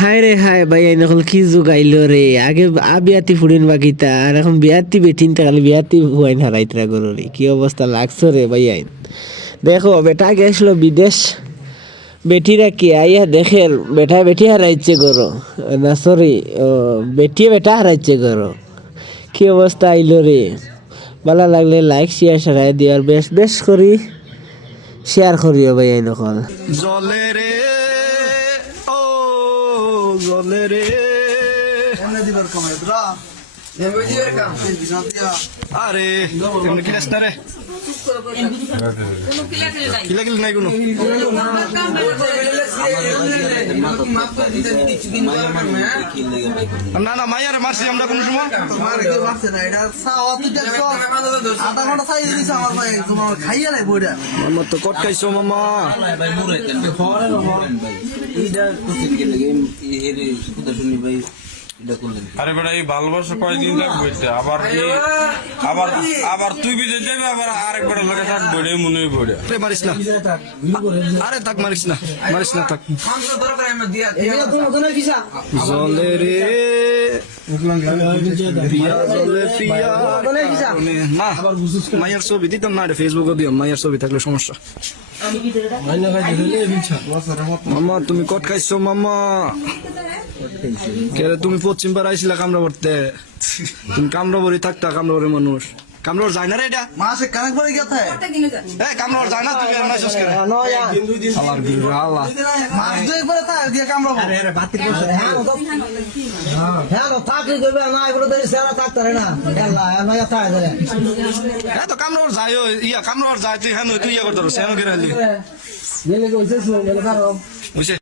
হায় রে হায় ভাই আইন এখন কি যুগ আইলো রে। আগে আ বিয়াতি ফুড়িন বাকিতা আর এখন বিয়াতি বেটিন তা, খালি বিয়াতি হুয়াইন হারাইতরা গরু রে। কি অবস্থা লাগছো রে ভাই আইন। দেখো, বেটা গেছিল বিদেশ। বেটিরা কি আইয়া দেখে, বেটা বেটি হারাইছে গরু। না সরি বেটিয়ে বেটা হারাইছে গরু। কি অবস্থা আইলো রে। ভালো লাগলে লাইক শেয়ার সারাই দিও বেশ বেশ করি। শেয়ার করিও ভাই আইন এখন। জলে রে জলে রে। আরে এমনি কিলাস না রে। কিলা কিলা নাই কোনো? না না মাইয়ারে মারছি আমরা কোনো সময়। আমার তো কটকাইছো মামা। আরে বেটা এই ভালোবাসা কয়দিন থাকবে আবার কি আবার আবার তুই বিদেশ যাবি আবার আরেক বেটার লোকে থাকবে? রে মনে হইব এটা। আরে মারিস না। আরে থাক মারিস না মারিস না থাক। জলে রে। জলে প্রিয়া না মায়ের ছবি দিতাম না ফেসবুকে দিও মায়ের ছবি থাকলে সমস্যা। মামা তুমি কট খাইছো মামা। তুমি পশ্চিম পাড়া আইছিলা কামরা পড়তে তুমি কামরা বড়ি থাকতা কামরা বড়ি মানুষ কামরা যায় না রে এটা মাসে কানেক পরে গেছে এ কামরা যায় না তুমি এমন আইছস কেন আল্লাহর গুরু আল্লাহ মাস দুই পরে তা দিয়ে কামড়াবো হ্যাঁ থাকলে করবে না এগুলো তো সেরা থাকতে না খেলা নয়া থাকে এ তো কামরা যায় ইয়া কামরা যায় তুই হ্যাঁ তুই ইয়া করতে সেন করে আলি গেলে কইছে শুনে গেলে কারও বুঝছে